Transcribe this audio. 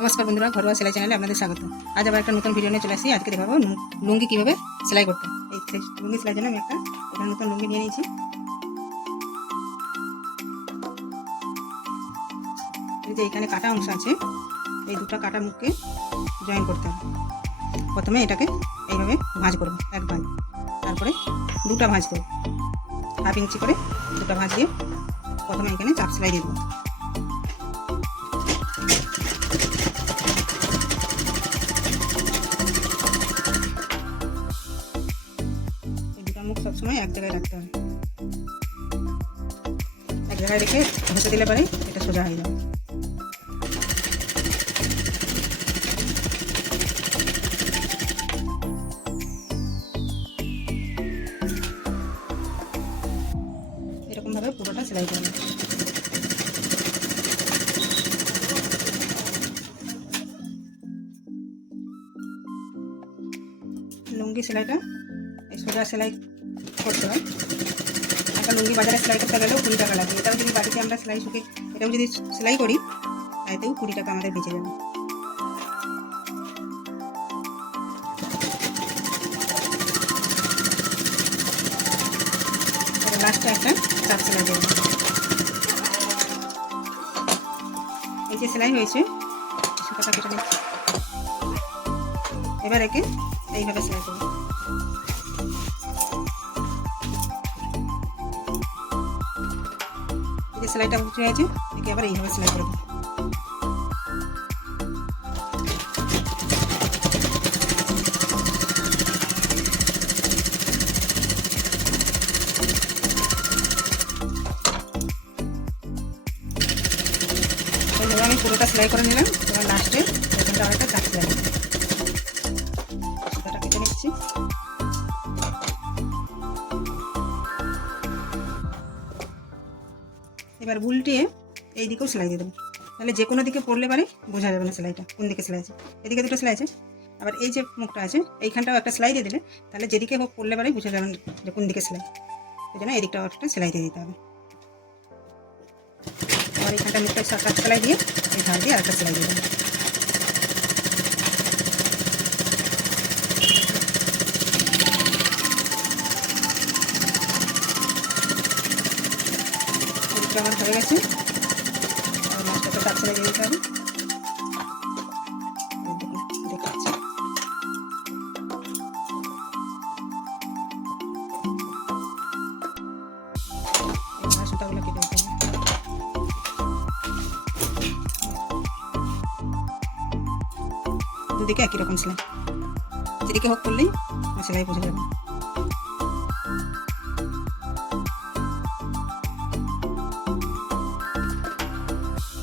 নমস্কার বন্ধুরা, ঘরোয়া সেলাই চ্যানেলে আপনাদের স্বাগত। আজ আবার একটা নতুন ভিডিও নিয়ে চলে আসি। আজকে দেখাবো লুঙ্গি কীভাবে সেলাই করতে। এই লুঙ্গি সেলাই জন্য আমি একটা নতুন লুঙ্গি নিয়ে নিয়েছি। এই যে এখানে কাটা অংশ আছে, এই দুটো কাটা মুখকে জয়েন করতে হবে। প্রথমে এটাকে এইভাবে ভাঁজ করবো, এক ভাঁজ, তারপরে দুটো ভাঁজ দেবো, 1/2 ইঞ্চি করে দুটো ভাঁজ দিয়ে প্রথমে এখানে চাপ সেলাই দিয়ে দেবো। মুখ সবসময় এক জায়গায় রাখতে হবে, এক জায়গায় রেখে ঘষে দিলে পরে এটা সোজা হয়ে যাবে। এরকমভাবে পুরোটা সেলাই করবে। লুঙ্গি সেলাইটা এই সোজা সেলাই করতে হয়। একটা লুঙ্গি বাজারে সেলাই করতে গেলেও 20 টাকা লাগে। এটাও যদি বাড়িতে আমরা এটাও যদি সেলাই করি তাতেও 20 টাকা আমাদের বেঁচে যাবে। লাস্টে একটা চাপ সেলাই দেবো। এই যে সেলাই হয়েছে, সুতাটা কেটে নিচ্ছি। এবার একে এইভাবে সেলাই করব। এই যে সেলাইটা উঠে আছে, একে আবার এইভাবে সেলাই করে দেবো। আমি পুরোটা সেলাই করে নিলাম। এবার লাস্টে এখানটা একটা চাপ সেলাই দেবো। সুতাটা কেটে নিচ্ছি। এবার উল্টিয়ে এই দিকেও সেলাই দিয়ে দেবো। তাহলে যে কোনো দিকে পড়লে পারে বোঝা যাবে না সেলাইটা কোন দিকে সেলাই আছে। এদিকে দুটো সেলাই আছে, আবার এই যে মুখটা আছে এইখানটাও একটা সেলাই দিয়ে দিলে তাহলে যেদিকে হোক পড়লে পারে বোঝা যাবে না যে কোন দিকে সেলাই। এই জন্য এদিকটাও একটা সেলাই দিয়ে দিতে হবে। আবার এইখানটা মুখটা একটা সেলাই দিয়ে এই ধার দিয়ে আরেকটা সেলাই দিয়ে দেবো। আমার হয়ে গেছে। লাস্টে একটা চাপ সেলাই দিয়ে দিতে হবে। দেখাচ্ছি সুতাগুলো কেটে দিতে হবে। দুদিকে একই রকম সেলাই, যেদিকে হোক করলেই সেলাই বোঝা যাবে।